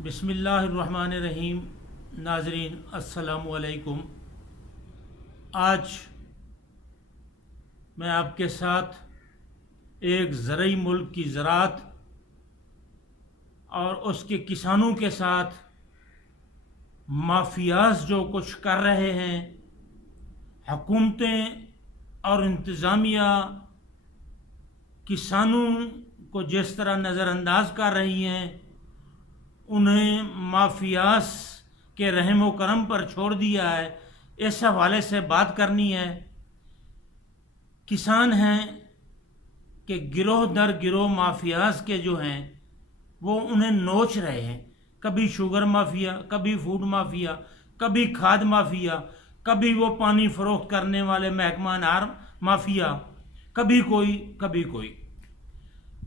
बिस्मिल्लाहिर्रहमानिर्रहीम। नाजरीन अस्सलामु अलैकुम। आज मैं आपके साथ एक ज़रई मुल्क की ज़राअत और उसके किसानों के साथ माफियाज जो कुछ कर रहे हैं, हुकूमतें और इंतज़ामिया किसानों को जिस तरह नज़रअंदाज कर रही हैं, उन्हें माफियास के रहम व करम पर छोड़ दिया है, इस हवाले से बात करनी है। किसान हैं कि गिरोह दर गिरोह माफियास के जो हैं वो उन्हें नोच रहे हैं। कभी शुगर माफिया, कभी फूड माफिया, कभी खाद माफिया, कभी वो पानी फरोख्त करने वाले महकमानार माफिया, कभी कोई।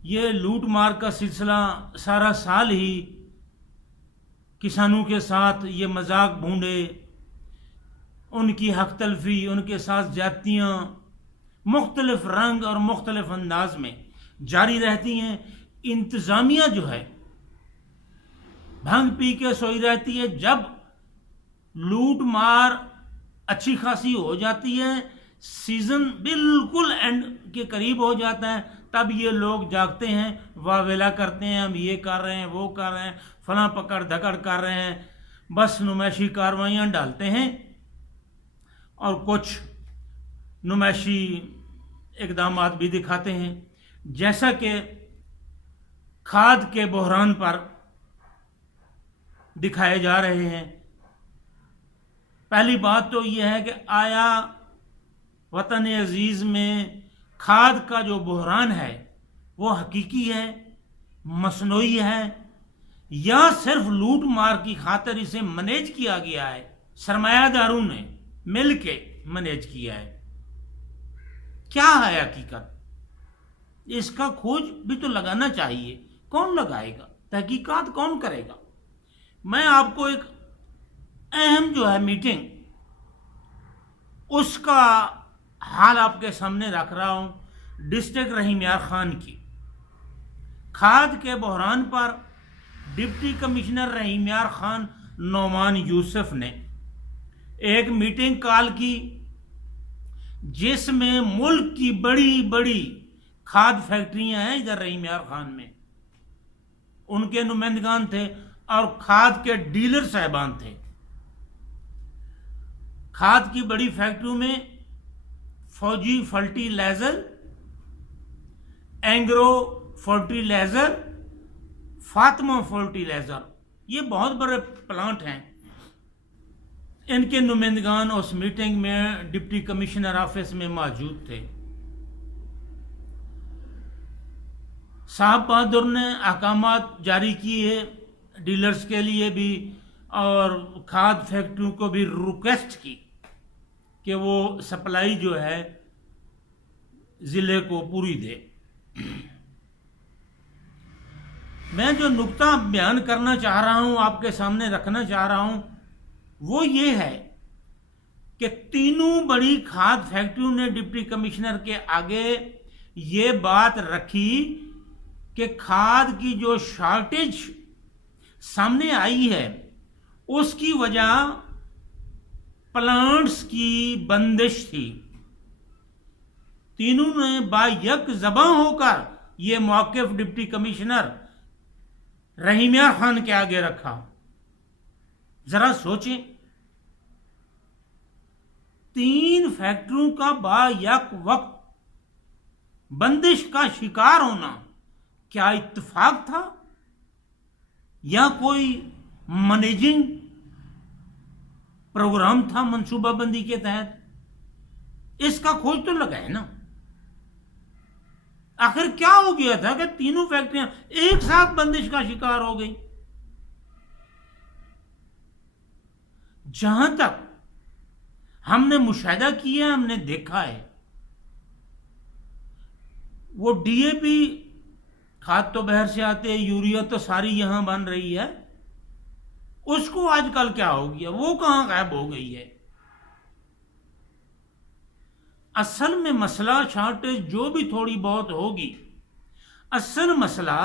ये लूट मार का सिलसिला सारा साल ही किसानों के साथ ये मजाक भूंडे, उनकी हक तलफी, उनके साथ ज्यादतियाँ मुख्तलिफ रंग और मुख्तलिफ अंदाज में जारी रहती हैं। इंतज़ामिया जो है भांग पी के सोई रहती है। जब लूट मार अच्छी खासी हो जाती है, सीजन बिल्कुल एंड के करीब हो जाता है, तब ये लोग जागते हैं, वावेला करते हैं, हम ये कर रहे हैं, वो कर रहे हैं, फला पकड़ धकड़ कर रहे हैं, बस नुमाइशी कार्रवाइयाँ डालते हैं और कुछ नुमाइशी इक़दामात भी दिखाते हैं। जैसा कि खाद के बहरान पर दिखाए जा रहे हैं। पहली बात तो यह है कि आया वतन अजीज़ में खाद का जो बहरान है वो हकीकी है, मसनूई है, या सिर्फ लूट मार की खातिर इसे मैनेज किया गया है, सरमायादारों ने मिल के मैनेज किया है? क्या है हकीकत? इसका खोज भी तो लगाना चाहिए। कौन लगाएगा? तहकीकात कौन करेगा? मैं आपको एक अहम जो है मीटिंग, उसका हाल आपके सामने रख रहा हूं। डिस्ट्रिक्ट रहीम यार खान की खाद के बहरान पर डिप्टी कमिश्नर रहीम यार खान नौमान यूसुफ ने एक मीटिंग कॉल की, जिसमें मुल्क की बड़ी बड़ी खाद फैक्ट्रियां हैं इधर रहीम यार खान में, उनके नुमाइंदगान थे और खाद के डीलर साहबान थे। खाद की बड़ी फैक्ट्रियों में Fauji fertilizer, Engro fertilizer, Fatima fertilizer, ये बहुत बड़े प्लांट हैं। इनके नुमाइंदगान उस मीटिंग में डिप्टी कमिश्नर ऑफिस में मौजूद थे। साहब बहादुर ने अहकामात जारी किए डीलर्स के लिए भी, और खाद फैक्ट्रियों को भी रिक्वेस्ट की कि वो सप्लाई जो है ज़िले को पूरी दे। मैं जो नुक्ता बयान करना चाह रहा हूं, आपके सामने रखना चाह रहा हूं, वो ये है कि तीनों बड़ी खाद फैक्ट्रियों ने डिप्टी कमिश्नर के आगे ये बात रखी कि खाद की जो शॉर्टेज सामने आई है उसकी वजह प्लांट्स की बंदिश थी। तीनों ने बायक ज़बां होकर यह मौक़िफ़ डिप्टी कमिश्नर रहीम यार खान के आगे रखा। जरा सोचें, 3 फैक्ट्रियों का बायक वक्त बंदिश का शिकार होना क्या इत्तेफाक था या कोई मैनेजिंग प्रोग्राम था मंसूबाबंदी के तहत? इसका खोज तो लगाए ना। आखिर क्या हो गया था कि तीनों फैक्ट्रियां एक साथ बंदिश का शिकार हो गई? जहां तक हमने मुशाहिदा किया, हमने देखा है, वो डीएपी खाद तो बाहर से आते हैं, यूरिया तो सारी यहां बन रही है, उसको आजकल क्या हो गया? वो कहां गायब हो गई है? असल में मसला शॉर्टेज जो भी थोड़ी बहुत होगी, असल मसला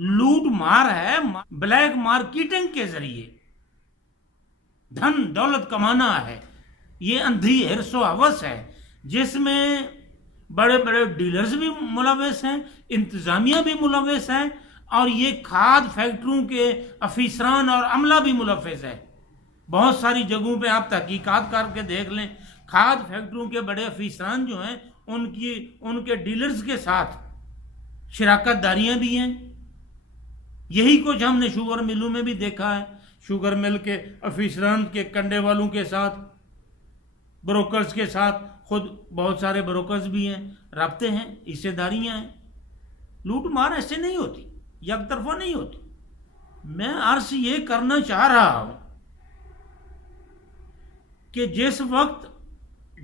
लूट मार है, ब्लैक मार्केटिंग के जरिए धन दौलत कमाना है। ये अंधी हिर्सो हवस है जिसमें बड़े बड़े डीलर्स भी मुलविस हैं, इंतजामिया भी मुलविस है, और ये खाद फैक्ट्रियों के अफीसरान और अमला भी मुलविस है। बहुत सारी जगहों पे आप तहकीकात करके देख लें, खाद फैक्ट्रियों के बड़े अफीसरान जो हैं उनके डीलर्स के साथ शराकत दारियां भी हैं। यही कुछ हमने शुगर मिलों में भी देखा है। शुगर मिल के अफीसरान के कंडे वालों के साथ, ब्रोकर्स के साथ, खुद बहुत सारे ब्रोकर्स भी हैं, राब्ते हैं, हिस्सेदारियां हैं। लूट मार ऐसे नहीं होती, एक तरफा नहीं होती। मैं अर्ज ये करना चाह रहा हूं कि जिस वक्त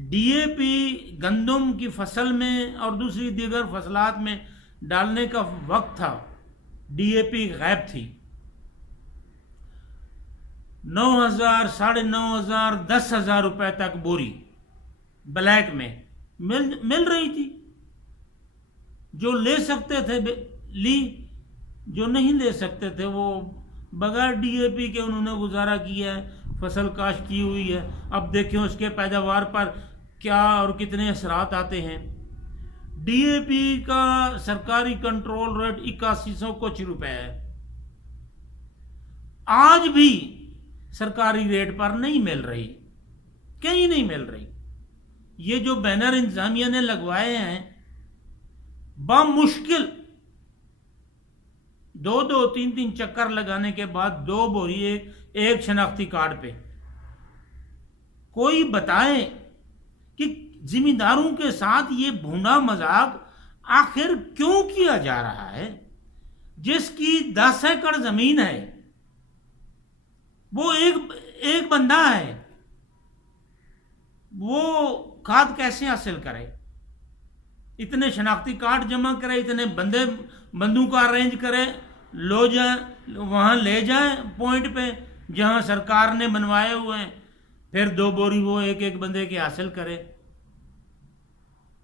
डीएपी गंदम की फसल में और दूसरी दीगर फसलात में डालने का वक्त था, डीएपी गायब थी। 9,000, 9,500, 10,000 रुपए तक बोरी ब्लैक में मिल रही थी। जो ले सकते थे ली, जो नहीं ले सकते थे वो बगैर डीएपी के उन्होंने गुजारा किया है, फसल काश्त की हुई है। अब देखें उसके पैदावार पर क्या और कितने असरात आते हैं। डीएपी का सरकारी कंट्रोल रेट 8100 कुछ रुपए है। आज भी सरकारी रेट पर नहीं मिल रही, कहीं नहीं मिल रही। ये जो बैनर इंतजामिया ने लगवाए हैं, बामुश्किल 2-2, 3-3 चक्कर लगाने के बाद 2 बोरी एक शनाख्ती कार्ड पे। कोई बताए कि जिम्मेदारों के साथ ये भूना मजाक आखिर क्यों किया जा रहा है। जिसकी 10 एकड़ जमीन है वो एक बंदा है, वो खाद कैसे हासिल करे, इतने शनाख्ती कार्ड जमा करे, इतने बंदों का अरेंज करे, लो जाए वहां ले जाए पॉइंट पे जहां सरकार ने बनवाए हुए हैं, फिर 2 बोरी वो एक बंदे के हासिल करे।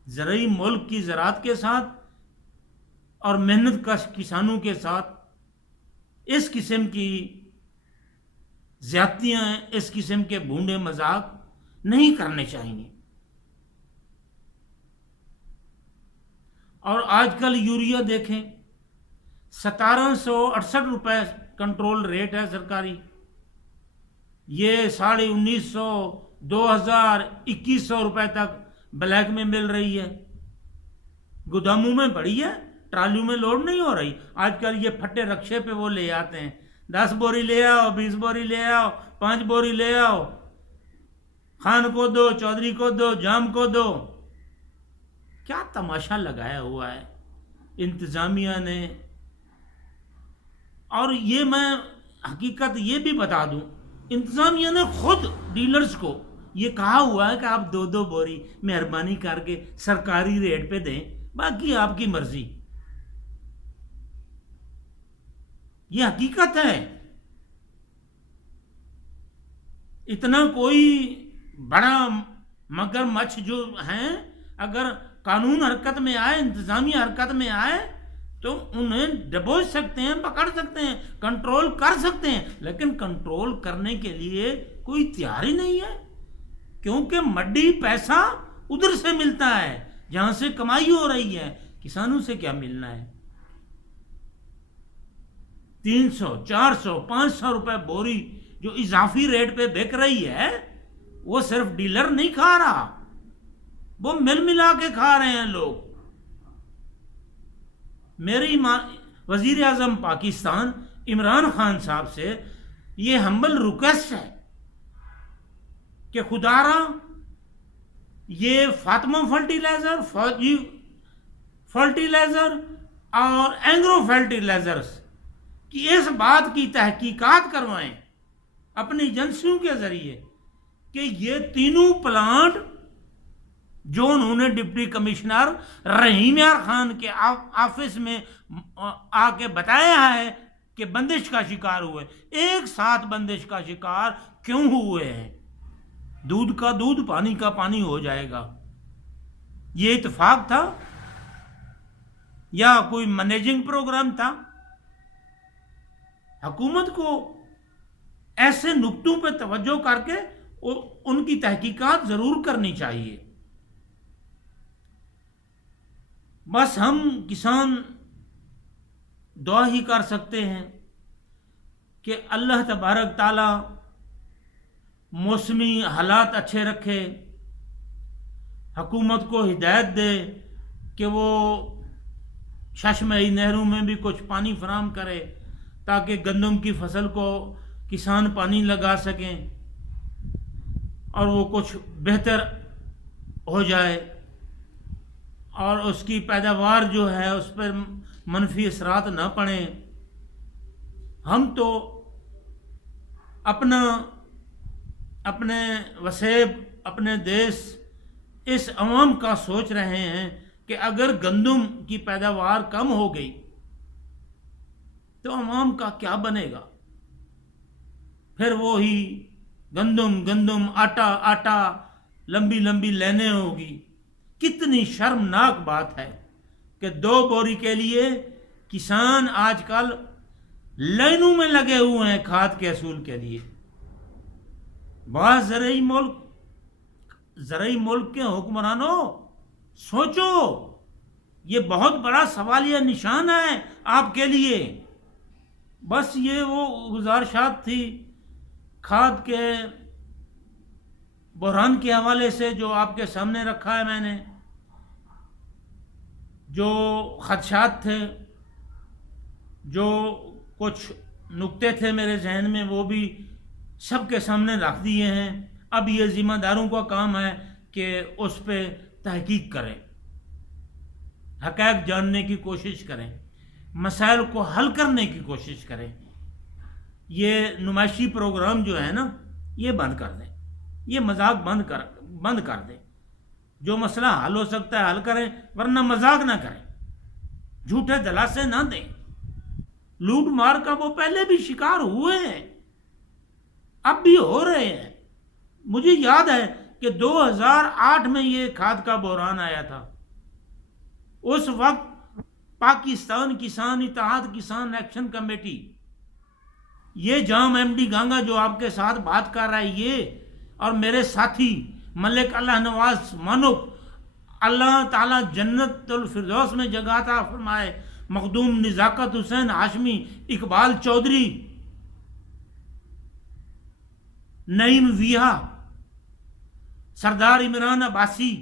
ज़राई मुल्क की ज़रात के साथ और मेहनत कश किसानों के साथ इस किस्म की ज्यादतियां, इस किस्म के भूंडे मजाक नहीं करने चाहिए। और आजकल यूरिया देखें, 1768 रुपए कंट्रोल रेट है सरकारी। ये 1950, 2000, 2100 रुपए तक ब्लैक में मिल रही है। गोदामों में बड़ी है, ट्रालियों में लोड नहीं हो रही। आजकल ये फट्टे रक्शे पे वो ले आते हैं, 10 बोरी ले आओ, 20 बोरी ले आओ, 5 बोरी ले आओ, खान को दो, चौधरी को दो, जाम को दो। क्या तमाशा लगाया हुआ है इंतजामिया ने। और ये मैं हकीकत ये भी बता दूं, इंतजामिया ने खुद डीलर्स को ये कहा हुआ है कि आप 2-2 बोरी मेहरबानी करके सरकारी रेट पे दें, बाकी आपकी मर्जी। ये हकीकत है। इतना कोई बड़ा मगरमच्छ जो हैं, अगर कानून हरकत में आए, इंतजामी हरकत में आए, तो उन्हें दबोच सकते हैं, पकड़ सकते हैं, कंट्रोल कर सकते हैं। लेकिन कंट्रोल करने के लिए कोई तैयार ही नहीं है, क्योंकि मड्डी पैसा उधर से मिलता है जहां से कमाई हो रही है। किसानों से क्या मिलना है। 300, 400, 500 रुपए बोरी जो इजाफी रेट पे बिक रही है, वो सिर्फ डीलर नहीं खा रहा, वो मिल मिला के खा रहे हैं लोग। मेरी वजीर आजम पाकिस्तान इमरान खान साहब से ये हम्बल रिक्वेस्ट है कि खुदारा ये फातिमा फर्टिलाइजर, फौजी फर्टिलाइजर और एंग्रो फर्टिलाइजर्स कि इस बात की तहकीकात करवाएं अपनी एजेंसियों के जरिए कि ये तीनों प्लांट जो उन्होंने डिप्टी कमिश्नर रहीम यार खान के ऑफिस में आके बताया है कि बंदिश का शिकार हुए, एक साथ बंदिश का शिकार क्यों हुए हैं। दूध का दूध, पानी का पानी हो जाएगा। ये इत्तेफाक था या कोई मैनेजिंग प्रोग्राम था? हुकूमत को ऐसे नुक्तों पे तवज्जो करके उनकी तहकीकात ज़रूर करनी चाहिए। बस हम किसान दुआ ही कर सकते हैं कि अल्लाह तबारक ताला मौसमी हालात अच्छे रखे, हुकूमत को हिदायत दे कि वो शशमई नहरों में भी कुछ पानी फराहम करे ताकि गंदम की फसल को किसान पानी लगा सकें और वो कुछ बेहतर हो जाए और उसकी पैदावार जो है उस पर मनफी असरात न पड़े। हम तो अपने वसेब अपने देश इस अवाम का सोच रहे हैं कि अगर गंदम की पैदावार कम हो गई तो अवाम का क्या बनेगा? फिर वो ही गंदम आटा आटा लंबी लंबी लाइनें होगी। कितनी शर्मनाक बात है कि 2 बोरी के लिए किसान आजकल लाइनों में लगे हुए हैं खाद के असूल के लिए। बहुत ज़रई मुल्क के हुक्मरानों, सोचो, ये बहुत बड़ा सवालिया निशान है आपके लिए। बस ये वो गुजारिशात थी खाद के बहरान के हवाले से जो आपके सामने रखा है मैंने। जो खदशात थे, जो कुछ नुक्ते थे मेरे जहन में, वो भी सबके सामने रख दिए हैं। अब ये जिम्मेदारों का काम है कि उस पर तहकीक करें, हक़ाइक़ जानने की कोशिश करें, मसाइल को हल करने की कोशिश करें। ये नुमाइशी प्रोग्राम जो है ना, ये बंद कर दें, ये मजाक बंद कर दें। जो मसला हल हो सकता है हल करें, वरना मजाक ना करें, झूठे दलासे ना दें। लूट मार का वो पहले भी शिकार हुए हैं, अब भी हो रहे हैं। मुझे याद है कि 2008 में ये खाद का बहरान आया था। उस वक्त पाकिस्तान किसान इत्तेहाद किसान एक्शन कमेटी, ये जाम एमडी गांगा जो आपके साथ बात कर रहा है, ये और मेरे साथी मलिक अल्लाह नवाज मानुक, अल्लाह ताला जन्नतुल फिरदौस में जगह अता फरमाए, मखदूम निजाकत हुसैन हाशमी, इकबाल चौधरी, नईम विया, सरदार इमरान अब्बासी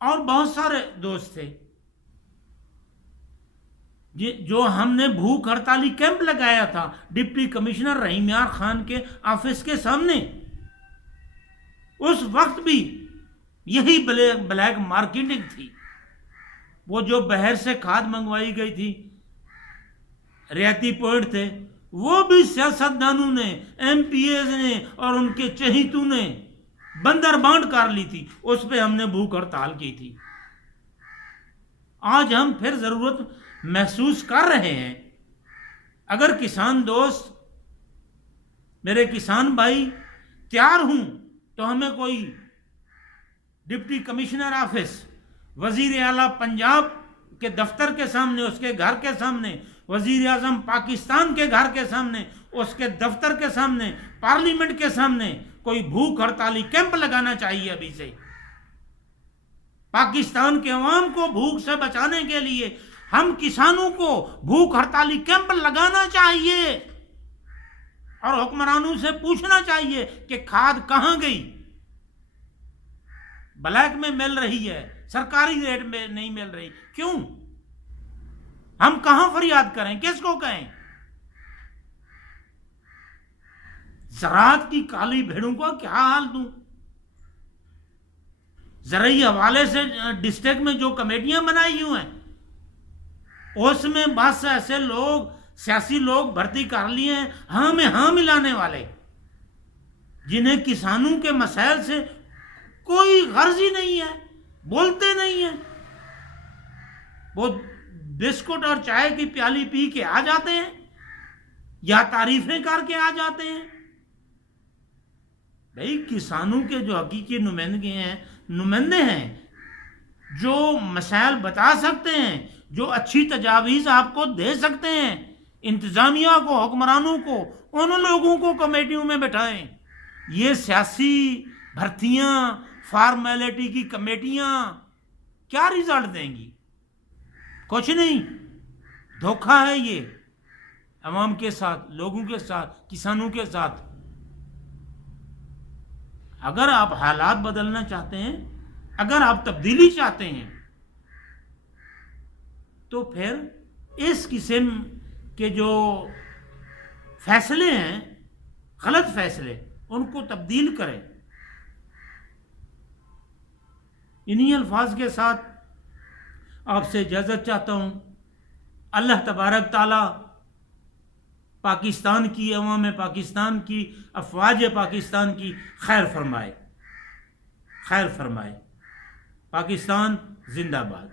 और बहुत सारे दोस्त थे जो हमने भूख हड़ताली कैंप लगाया था डिप्टी कमिश्नर रहीम यार खान के ऑफिस के सामने। उस वक्त भी यही ब्लैक मार्केटिंग थी। वो जो बाहर से खाद मंगवाई गई थी, रियायती पॉइंट थे, वो भी सियासतदानों ने, एमपीएस ने और उनके चहीतों ने बंदर बांट कर ली थी। उस पे हमने भूख हड़ताल की थी। आज हम फिर जरूरत महसूस कर रहे हैं। अगर किसान दोस्त, मेरे किसान भाई तैयार हूं तो हमें कोई डिप्टी कमिश्नर ऑफिस, वजीर आला पंजाब के दफ्तर के सामने, उसके घर के सामने, वजीर आजम पाकिस्तान के घर के सामने, उसके दफ्तर के सामने, पार्लियामेंट के सामने कोई भूख हड़ताली कैंप लगाना चाहिए। अभी से पाकिस्तान के अवाम को भूख से बचाने के लिए हम किसानों को भूख हड़ताली कैंप लगाना चाहिए और हुक्मरानों से पूछना चाहिए कि खाद कहां गई। ब्लैक में मिल रही है, सरकारी रेट में नहीं मिल रही, क्यों? हम कहां फरियाद करें, किसको कहें? ज़राअत की काली भेड़ों को क्या हाल दूं? ज़राई हवाले से डिस्ट्रिक्ट में जो कमेटियां बनाई हुई हैं, उसमें बस ऐसे लोग, सियासी लोग भर्ती कर लिए हैं, हाँ में हाँ मिलाने वाले, जिन्हें किसानों के मसाइल से कोई गर्ज ही नहीं है, बोलते नहीं है। वो बिस्कुट और चाय की प्याली पी के आ जाते हैं या तारीफें करके आ जाते हैं। भाई, किसानों के जो हकीकी नुमाइंदे हैं, जो मसाइल बता सकते हैं, जो अच्छी तजावीज़ आपको दे सकते हैं, इंतजामिया को, हुक्मरानों को, उन लोगों को कमेटियों में बैठाएं। ये सियासी भर्तियां, फॉर्मेलिटी की कमेटियां क्या रिजल्ट देंगी? कुछ नहीं। धोखा है ये अवाम के साथ, लोगों के साथ, किसानों के साथ। अगर आप हालात बदलना चाहते हैं, अगर आप तब्दीली चाहते हैं, तो फिर इस किस्म के जो फैसले हैं, गलत फैसले, उनको तब्दील करें। इन्हीं अल्फाज के साथ आपसे इजाज़त चाहता हूँ। अल्लाह तबारक ताला पाकिस्तान की अवाम पाकिस्तान की, अफवाज पाकिस्तान की खैर फरमाए, खैर फरमाए। पाकिस्तान जिंदाबाद।